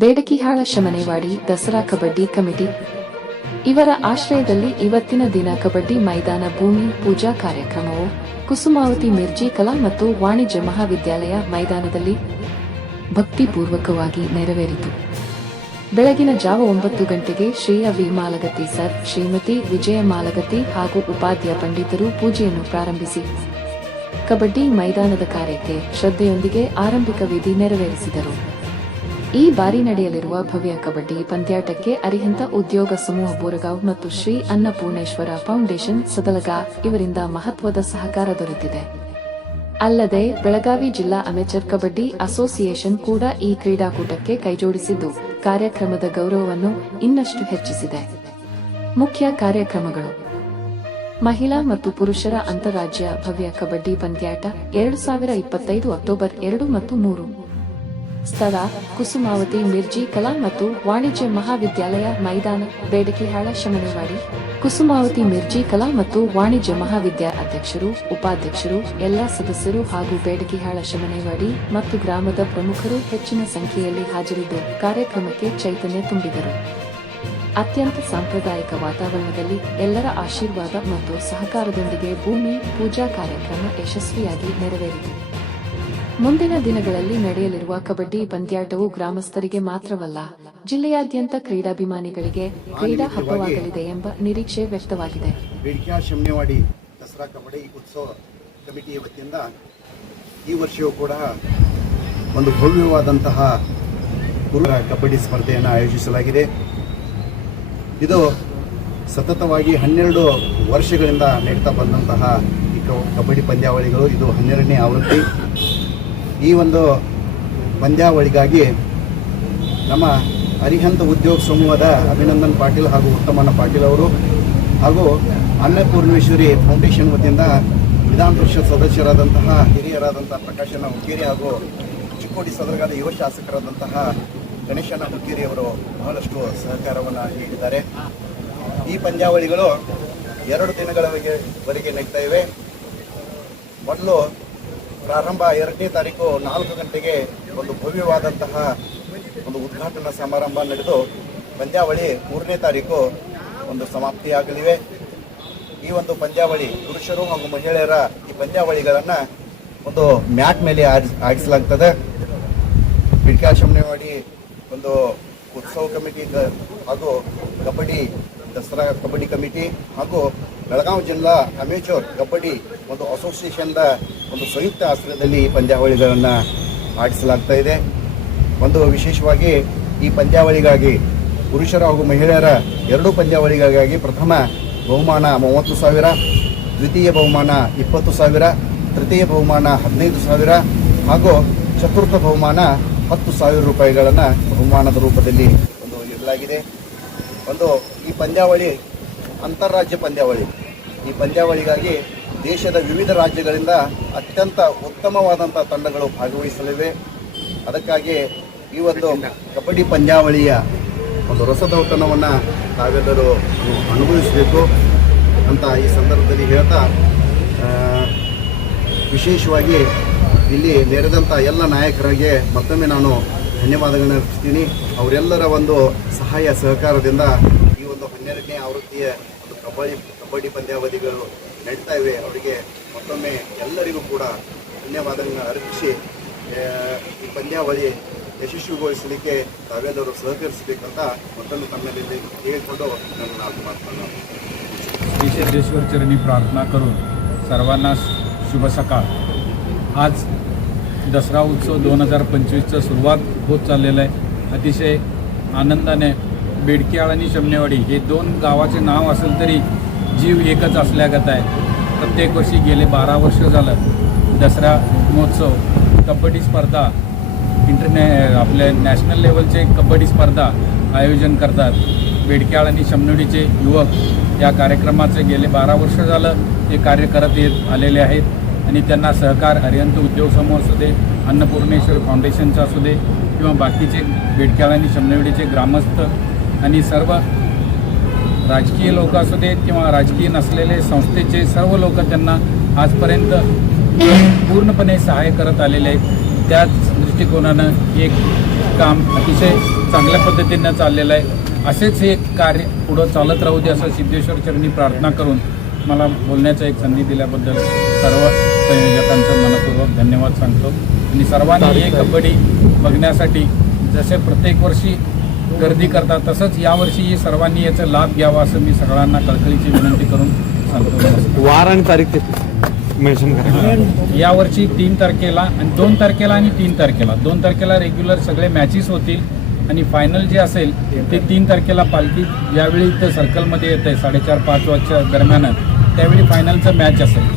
ಬೇಡಕಿಹಾಳ Shamanewadi Dasara kabaddi committee. ಇವರ ಆಶ್ರಯದಲ್ಲಿ ಇವತ್ತಿನ ದಿನ ಕಬಡ್ಡಿ ಮೈದಾನ ಭೂಮಿ ಪೂಜಾ ಕಾರ್ಯಕ್ರಮವು, ಕುಸುಮಾವತಿ ಮಿರ್ಜಿ ಕಲಾ ಮತ್ತು ವಾಣಿಜ್ಯ ಮಹಾವಿದ್ಯಾಲಯ ಮೈದಾನದಲ್ಲಿ ಭಕ್ತಿಪೂರ್ವಕವಾಗಿ ನೆರವೇರಿತು. ಬೆಳಗಿನ ಜಾವ ಒಂಬತ್ತು ಗಂಟೆಗೆ ಶ್ರೀಯ ವಿ. ಮಾಲಗತ್ತಿ ಸರ್, ಶ್ರೀಮತಿ ವಿಜಯ ಮಾಲಗತಿ ಹಾಗೂ ಉಪಾಧ್ಯ ಪಂಡಿತರು ಪೂಜೆಯನ್ನು ಪ್ರಾರಂಭಿಸಿ. ಕಬಡ್ಡಿ ಮೈದಾನದ ಕಾರ್ಯಕ್ಕೆ ಶ್ರದ್ಧೆಯೊಂದಿಗೆ ಆರಂಭಿಕ ವಿಧಿ ನೆರವೇರಿಸಿದರು. ಈ ಬಾರಿ ನಡೆಯಲಿರುವ ಭವ್ಯ ಕಬಡ್ಡಿ ಪಂದ್ಯಾಟಕ್ಕೆ ಅರಿಹಂತ ಉದ್ಯೋಗ ಸಮೂಹ ಬೋರಗಾವ್ ಮತ್ತು ಶ್ರೀ ಅನ್ನಪೂರ್ಣೇಶ್ವರ ಫೌಂಡೇಶನ್ ಸದಲಗ ಇವರಿಂದ ಮಹತ್ವದ ಸಹಕಾರ ದೊರೆತಿದೆ. ಅಲ್ಲದೆ ಬೆಳಗಾವಿ ಜಿಲ್ಲಾ ಅಮೆಚರ್ ಕಬಡ್ಡಿ ಅಸೋಸಿಯೇಷನ್ ಕೂಡ ಈ ಕ್ರೀಡಾಕೂಟಕ್ಕೆ ಕೈಜೋಡಿಸಿದ್ದು, ಕಾರ್ಯಕ್ರಮದ ಗೌರವವನ್ನು ಇನ್ನಷ್ಟು ಹೆಚ್ಚಿಸಿದೆ. ಮುಖ್ಯ ಕಾರ್ಯಕ್ರಮಗಳು. ಮಹಿಳಾ ಮತ್ತು ಪುರುಷರ ಅಂತಾರಾಜ್ಯ ಭವ್ಯ ಕಬಡ್ಡಿ ಪಂದ್ಯಾಟ ಎರಡು ಸಾವಿರ ಇಪ್ಪತ್ತೈದು ಅಕ್ಟೋಬರ್ ಎರಡು ಮತ್ತು ಮೂರು. ಸ್ಥಳ, ಕುಸುಮಾವತಿ, ಮಿರ್ಜಿ ಕಲಾ ಮತ್ತು ವಾಣಿಜ್ಯ ಮಹಾವಿದ್ಯಾಲಯ, ಮೈದಾನ, ಬೇಡಕಿಹಾಳ, ಶಮನವಾಡಿ. ಕುಸುಮಾವತಿ, ಮಿರ್ಜಿ ಕಲಾ ಮತ್ತು ವಾಣಿಜ್ಯ ಮಹಾವಿದ್ಯಾ ಅಧ್ಯಕ್ಷರು, ಉಪಾಧ್ಯಕ್ಷರು, ಎಲ್ಲಾ ಸದಸ್ಯರು ಹಾಗೂ ಬೇಡಕಿಹಾಳ, ಶಮನೆವಾಡಿ ಮತ್ತು ಗ್ರಾಮದ ಪ್ರಮುಖರು ಹೆಚ್ಚಿನ ಸಂಖ್ಯೆಯಲ್ಲಿ ಹಾಜರಿದ್ದು ಕಾರ್ಯಕ್ರಮಕ್ಕೆ ಚೈತನ್ಯ ತುಂಬಿದರು. ಅತ್ಯಂತ ಸಾಂಪ್ರದಾಯಿಕ ವಾತಾವರಣದಲ್ಲಿ ಎಲ್ಲರ ಆಶೀರ್ವಾದ ಮತ್ತು ಸಹಕಾರದೊಂದಿಗೆ ಭೂಮಿ ಪೂಜಾ ಕಾರ್ಯಕ್ರಮ ಯಶಸ್ವಿಯಾಗಿ ನೆರವೇರಿತು. ಮುಂದಿನ ದಿನಗಳಲ್ಲಿ ನಡೆಯಲಿರುವ ಕಬಡ್ಡಿ ಪಂದ್ಯಾಟವು ಗ್ರಾಮಸ್ಥರಿಗೆ ಮಾತ್ರವಲ್ಲ ಜಿಲ್ಲೆಯಾದ್ಯಂತ ಕ್ರೀಡಾಭಿಮಾನಿಗಳಿಗೆ ಕ್ರೀಡಾ ಹಬ್ಬವಾಗಲಿದೆ ಎಂಬ ನಿರೀಕ್ಷೆ ವ್ಯಕ್ತವಾಗಿದೆ. ಬೇಡಿಕೆಯ ಶಮ್ಯವಾಡಿ ದಸರಾ ಕಬಡ್ಡಿ ಉತ್ಸವ ಕಮಿಟಿಯ ವತಿಯಿಂದ ಈ ವರ್ಷವೂ ಕೂಡ ಒಂದು ಭವ್ಯವಾದಂತಹ ಪುರುಷ ಕಬಡ್ಡಿ ಸ್ಪರ್ಧೆಯನ್ನು ಆಯೋಜಿಸಲಾಗಿದೆ. ಇದು ಸತತವಾಗಿ ಹನ್ನೆರಡು ವರ್ಷಗಳಿಂದ ನಡೀತಾ ಬಂದಂತಹ ಈ ಕಬಡ್ಡಿ ಪಂದ್ಯಾವಳಿಗಳು. ಇದು ಹನ್ನೆರಡನೇ ಆವೃತ್ತಿ. ಈ ಒಂದು ಪಂದ್ಯಾವಳಿಗಾಗಿ ನಮ್ಮ ಅರಿಹಂತ ಉದ್ಯೋಗ ಸಮೂಹದ ಅಭಿನಂದನ್ ಪಾಟೀಲ್ ಹಾಗೂ ಉತ್ತಮಣ್ಣ ಪಾಟೀಲ್ ಅವರು ಹಾಗೂ ಅನ್ನಪೂರ್ಣೇಶ್ವರಿ ಫೌಂಡೇಶನ್ ವತಿಯಿಂದ ವಿಧಾನ ಪರಿಷತ್ ಸದಸ್ಯರಾದಂತಹ ಹಿರಿಯರಾದಂತಹ ಪ್ರಕಾಶನ ಹುಕ್ಕೇರಿ ಹಾಗೂ ಚಿಕ್ಕೋಡಿ ಸದರಗಾದ ಯುವ ಶಾಸಕರಾದಂತಹ ಗಣೇಶನ ಹುಕ್ಕೇರಿ ಅವರು ಬಹಳಷ್ಟು ಸಹಕಾರವನ್ನು ನೀಡಿದ್ದಾರೆ. ಈ ಪಂದ್ಯಾವಳಿಗಳು ಎರಡು ದಿನಗಳವರೆಗೆ ವರೆಗೆ ನಡೀತಾ ಇವೆ. ಮೊದಲು ಪ್ರಾರಂಭ ಎರಡನೇ ತಾರೀಕು ನಾಲ್ಕು ಗಂಟೆಗೆ ಒಂದು ಭವ್ಯವಾದಂತಹ ಒಂದು ಉದ್ಘಾಟನಾ ಸಮಾರಂಭ ನಡೆದು ಪಂದ್ಯಾವಳಿ ಮೂರನೇ ತಾರೀಕು ಒಂದು ಸಮಾಪ್ತಿಯಾಗಲಿವೆ. ಈ ಒಂದು ಪಂದ್ಯಾವಳಿ ಪುರುಷರು ಹಾಗೂ ಮಹಿಳೆಯರ ಈ ಪಂದ್ಯಾವಳಿಗಳನ್ನು ಒಂದು ಮ್ಯಾಟ್ ಮೇಲೆ ಆಡಿಸ್ ಆಡಿಸಲಾಗ್ತದೆ. ಬಿಡ್ಕಾಶಮನೆವಾಡಿ ಒಂದು ಉತ್ಸವ ಕಮಿಟಿ ಹಾಗೂ ಕಬಡ್ಡಿ, ದಸರಾ ಕಬಡ್ಡಿ ಕಮಿಟಿ ಹಾಗೂ ಬೆಳಗಾವಿ ಜಿಲ್ಲಾ ಅಮೇಚೂರ್ ಕಬಡ್ಡಿ ಒಂದು ಅಸೋಸಿಯೇಷನ್ದ ಒಂದು ಸಂಯುಕ್ತ ಆಶ್ರಯದಲ್ಲಿ ಈ ಪಂದ್ಯಾವಳಿಗಳನ್ನು ಆಡಿಸಲಾಗ್ತಾ ಇದೆ. ಒಂದು ವಿಶೇಷವಾಗಿ ಈ ಪಂದ್ಯಾವಳಿಗಾಗಿ ಪುರುಷರ ಹಾಗೂ ಮಹಿಳೆಯರ ಎರಡೂ ಪಂದ್ಯಾವಳಿಗಾಗಿ ಪ್ರಥಮ ಬಹುಮಾನ ಮೂವತ್ತು ಸಾವಿರ, ದ್ವಿತೀಯ ಬಹುಮಾನ ಇಪ್ಪತ್ತು ಸಾವಿರ, ತೃತೀಯ ಬಹುಮಾನ ಹದಿನೈದು ಸಾವಿರ ಹಾಗೂ ಚತುರ್ಥ ಬಹುಮಾನ ಹತ್ತು ಸಾವಿರ ರೂಪಾಯಿಗಳನ್ನು ಬಹುಮಾನದ ರೂಪದಲ್ಲಿ ಒಂದು ನೀಡಲಾಗಿದೆ. ಒಂದು ಈ ಪಂದ್ಯಾವಳಿ ಅಂತಾರಾಜ್ಯ ಪಂದ್ಯಾವಳಿ. ಈ ಪಂದ್ಯಾವಳಿಗಾಗಿ ದೇಶದ ವಿವಿಧ ರಾಜ್ಯಗಳಿಂದ ಅತ್ಯಂತ ಉತ್ತಮವಾದಂಥ ತಂಡಗಳು ಭಾಗವಹಿಸಲಿವೆ. ಅದಕ್ಕಾಗಿ ಈ ಒಂದು ಕಬಡ್ಡಿ ಪಂದ್ಯಾವಳಿಯ ಒಂದು ರಸದೌತಣವನ್ನು ತಾವೆಲ್ಲರೂ ಅನುಭವಿಸಬೇಕು ಅಂತ ಈ ಸಂದರ್ಭದಲ್ಲಿ ಹೇಳ್ತಾ ವಿಶೇಷವಾಗಿ ಇಲ್ಲಿ ನೆರೆದಂಥ ಎಲ್ಲ ನಾಯಕರಿಗೆ ಮತ್ತೊಮ್ಮೆ ನಾನು ಧನ್ಯವಾದಗಳನ್ನ ಅರ್ಪಿಸ್ತೀನಿ ಅವರೆಲ್ಲರ ಒಂದು ಸಹಾಯ ಸಹಕಾರದಿಂದ ಈ ಒಂದು ಹನ್ನೆರಡನೇ ಆವೃತ್ತಿಯ ಒಂದು ಕಬಡ್ಡಿ ಕಬಡ್ಡಿ ಪಂದ್ಯಾವಧಿಗಳು ನಡೀತಾ ಇವೆ ಅವರಿಗೆ ಮತ್ತೊಮ್ಮೆ ಎಲ್ಲರಿಗೂ ಕೂಡ ಧನ್ಯವಾದಗಳನ್ನ ಅರ್ಪಿಸಿ ಆ, ಈ ಪಂದ್ಯಾವಳಿ ಯಶಸ್ವಿಗೊಳಿಸಲಿಕ್ಕೆ ತಾವೆಲ್ಲರೂ ಸಹಕರಿಸಬೇಕಂತ ಮತ್ತೊಮ್ಮೆ ತಮ್ಮಲ್ಲಿ ಹೇಳಿಕೊಂಡು ನನ್ನ ನಾಲ್ಕು ಮಾತನ್ನು श्री सिद्धेश्वर चरणी प्रार्थना करून सर्वांना शुभ सकाळ आज दसरा उत्सव दोन हजार पंचवीसचं सुरुवात होत चाललेलं आहे अतिशय आनंदाने बेडकियाळ आणि शमनेवाडी हे दोन गावाचे नाव असेल तरी जीव एकच असल्यागत आहे. प्रत्येक वर्षी गेले बारा वर्ष झालं. दसरा महोत्सव कबड्डी स्पर्धा इंटरनॅ आपल्या नॅशनल लेवलचे कबड्डी स्पर्धा आयोजन करतात. बेडक्याळ आणि शमनोडीचे युवक या कार्यक्रमाचे गेले बारा वर्ष झालं ते कार्य करत येत आलेले आहेत आणि त्यांना सहकार हरियंत उद्योग समूह असू दे अन्नपूर्णेश्वर फाउंडेशनचं असू दे किंवा बाकीचे बेडक्याळ आणि शमनोडीचे ग्रामस्थ आणि सर्व राजकीय लोक असू देत किंवा राजकीय नसलेले संस्थेचे सर्व लोक त्यांना आजपर्यंत पूर्णपणे सहाय्य करत आलेले आहेत. त्याच दृष्टिकोनानं एक काम अतिशय चांगल्या पद्धतीनं चाललेलं आहे. असेच हे कार्य पुढं चालत राहू दे असं सिद्धेश्वर चरणी प्रार्थना करून मला बोलण्याचा एक संधी दिल्याबद्दल सर्व संयोजकांचं मनपूर्वक धन्यवाद सांगतो. आणि सर्वांनी हे कबड्डी बघण्यासाठी जसे प्रत्येक वर्षी गर्दी करतात. तसंच यावर्षी सर्वांनी याचा लाभ घ्यावा असं मी सगळ्यांना कळकळीची विनंती करून सांगतो. वार आणि तारीख मेन्शन करा. यावर्षी तीन तारखेला आणि दोन तारखेला आणि तीन तारखेला. दोन तारखेला रेग्युलर सगळे मॅचेस होतील आणि फायनल जे असेल ते तीन तारखेला पालखी ज्यावेळी इथं सर्कलमध्ये येत आहे साडेचार पाच वाजच्या दरम्यान त्यावेळी फायनलचं मॅच असेल.